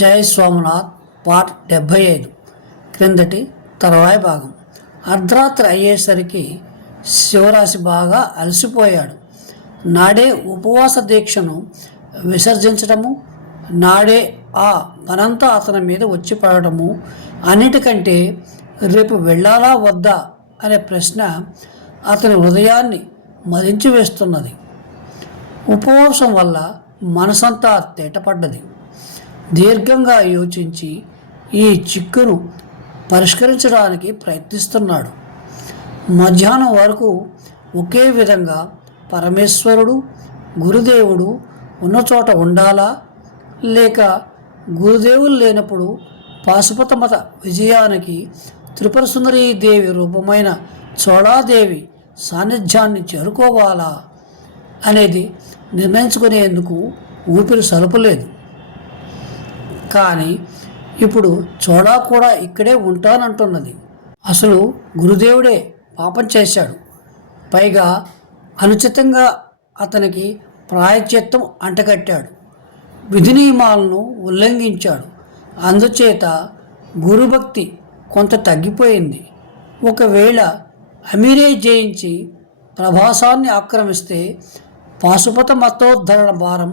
జయ Somnath part డెబ్భై ఐదు క్రిందటి తర్వాయి భాగం. అర్ధరాత్రి అయ్యేసరికి శివరాశి బాగా అలసిపోయాడు. నాడే ఉపవాస దీక్షను విసర్జించడము నాడే ఆ పనంతా అతని మీద వచ్చి పడటము అన్నిటికంటే రేపు వెళ్ళాలా వద్దా అనే ప్రశ్న అతని హృదయాన్ని మదించి వేస్తున్నది ఉపవాసం వల్ల మనసంతా తేటపడ్డది. దీర్ఘంగా యోచించి ఈ చిక్కును పరిష్కరించడానికి ప్రయత్నిస్తున్నాడు. మధ్యాహ్నం వరకు ఒకే విధంగా పరమేశ్వరుడు గురుదేవుడు ఉన్న చోట ఉండాలా? లేక గురుదేవులు లేనప్పుడు పాశుపతమత విజయానికి త్రిపుర దేవి రూపమైన చోళాదేవి సాన్నిధ్యాన్ని చేరుకోవాలా అనేది నిర్ణయించుకునేందుకు ఊపిరి సలుపలేదు కానీ ఇప్పుడు చోడా కూడా ఇక్కడే ఉంటానంటున్నది. అసలు గురుదేవుడే పాపం చేశాడు. పైగా అనుచితంగా అతనికి ప్రాయశ్చిత్తం అంటకట్టాడు విధి నియమాలను ఉల్లంఘించాడు. అందుచేత గురుభక్తి కొంత తగ్గిపోయింది. ఒకవేళ అమీరే జయించి ప్రభాసాన్ని ఆక్రమిస్తే పాశుపత మతోద్ధరణ భారం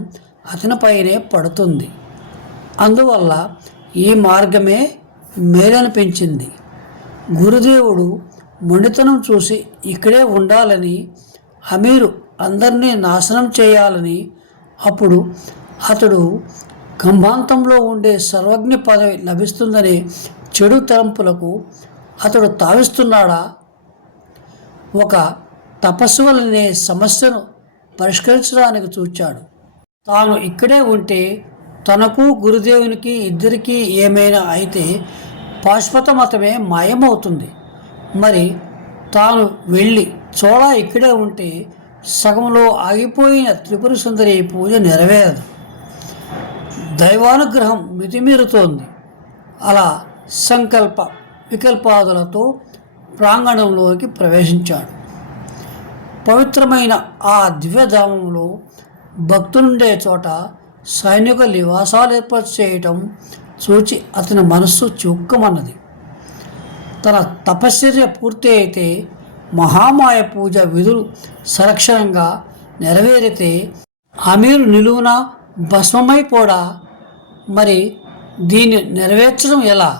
అతనిపైనే పడుతుంది. అందువల్ల ఈ మార్గమే మేలనిపించింది గురుదేవుడు మొండితనం చూసి ఇక్కడే ఉండాలని అమీరు అందరినీ నాశనం చేయాలని అప్పుడు అతడు కంభాంతంలో ఉండే సర్వజ్ఞ పదవి లభిస్తుందనే చెడు తలంపులకు అతడు తావిస్తున్నాడా? ఒక తపస్సు వలనే సమస్యను పరిష్కరించడానికి చూచాడు. తాను ఇక్కడే ఉంటే తనకు గురుదేవునికి ఇద్దరికీ ఏమైనా అయితే పాశ్వత మతమే మాయమవుతుంది. మరి తాను వెళ్ళి చోళ ఇక్కడే ఉంటే సగంలో ఆగిపోయిన త్రిపుర సుందరి పూజ నెరవేరదు. దైవానుగ్రహం మితిమీరుతోంది. అలా సంకల్ప వికల్పాదులతో ప్రాంగణంలోకి ప్రవేశించాడు. పవిత్రమైన ఆ దివ్యధామంలో భక్తులుండే చోట సైనిక నివాసాలు ఏర్పాటు చేయటం చూచి అతని మనస్సు చిక్కుమన్నది. తన తపశ్చర్య పూర్తి అయితే మహామాయ పూజ విధులు సంరక్షణంగా నెరవేరితే అమీరు నిలువున భస్మమైపోడా? మరి దీన్ని నెరవేర్చడం ఎలా?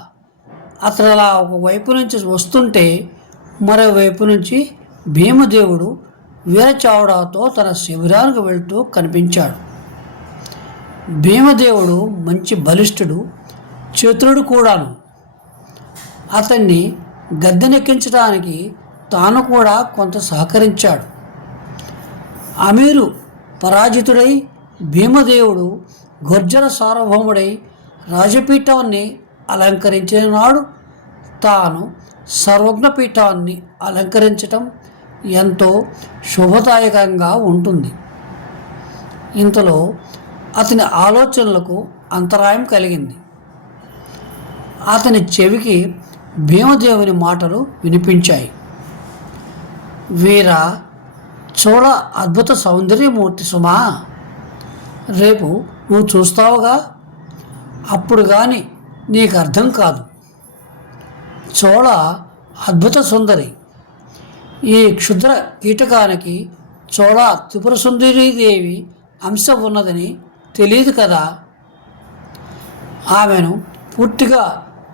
అతను అలా ఒక వైపు నుంచి వస్తుంటే మరోవైపు నుంచి భీమదేవుడు వీరచావుడాతో తన శిబిరానికి వెళ్తూ కనిపించాడు. భీమదేవుడు మంచి బలిష్ఠుడు చతురుడు కూడాను. అతన్ని గద్దెనెక్కించడానికి తాను కూడా కొంత సహకరించాడు. అమీరు పరాజితుడై భీమదేవుడు గుర్జర సార్వభౌముడై రాజపీఠాన్ని అలంకరించిన నాడు తాను సర్వజ్ఞపీఠాన్ని అలంకరించటం ఎంతో శుభదాయకంగా ఉంటుంది. ఇంతలో అతని ఆలోచనలకు అంతరాయం కలిగింది. అతని చెవికి భీమదేవుని మాటలు వినిపించాయి. వీర చూడ అద్భుత సౌందర్యమూర్తి సుమా రేపు నువ్వు చూస్తావుగా? అప్పుడు కానీ నీకు అర్థం కాదు. చోళ అద్భుత సుందరి. ఈ క్షుద్ర కీటకానికి చోళ త్రిపుర సుందరీదేవి అంశం ఉన్నదని తెలియదు కదా. ఆమెను పూర్తిగా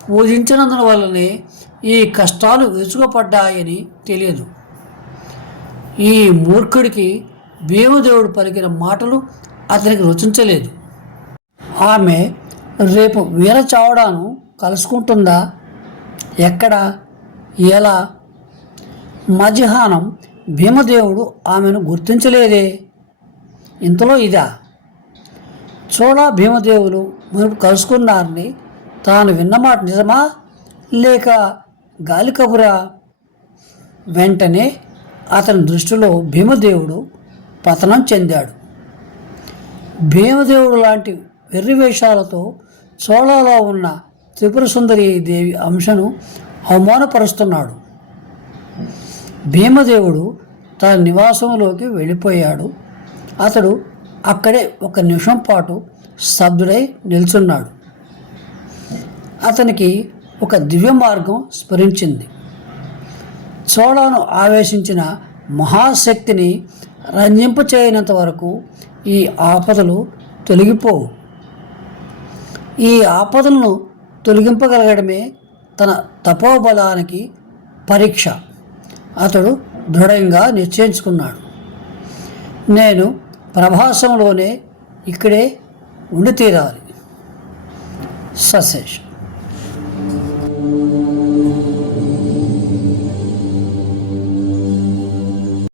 పూజించినందున వల్లనే ఈ కష్టాలు విరుచుకుపడ్డాయని తెలియదు. ఈ మూర్ఖుడికి భీమదేవుడు పలికిన మాటలు అతనికి రుచించలేదు. ఆమె రేపు వీర చావడాను కలుసుకుంటుందా? ఎక్కడ? ఎలా? మధ్యాహ్నం భీమదేవుడు ఆమెను గుర్తించలేదే. ఇంతలో ఇదా? చోళ భీమదేవులు మునుపు కలుసుకున్నారని తాను విన్నమాట నిజమా? లేక గాలి కబురా? వెంటనే అతని దృష్టిలో భీమదేవుడు పతనం చెందాడు. భీమదేవుడు లాంటి వెర్రివేషాలతో చోళలో ఉన్న త్రిపుర సుందరి దేవి అంశను అవమానపరుస్తున్నాడు. భీమదేవుడు తన నివాసంలోకి వెళ్ళిపోయాడు. అతడు అక్కడే ఒక నిమిషం పాటు స్తబ్దుడై నిల్చున్నాడు. అతనికి ఒక దివ్య మార్గం స్ఫురించింది. చోళను ఆవేశించిన మహాశక్తిని రంజింపు చేయనంత వరకు ఈ ఆపదలు తొలగిపోవు. ఈ ఆపదలను తొలగింపగలగడమే తన తపోబలానికి పరీక్ష. అతడు దృఢంగా నిశ్చయించుకున్నాడు. నేను ప్రభాసంలోనే ఇక్కడే ఉండి తీరాలి సశేషం.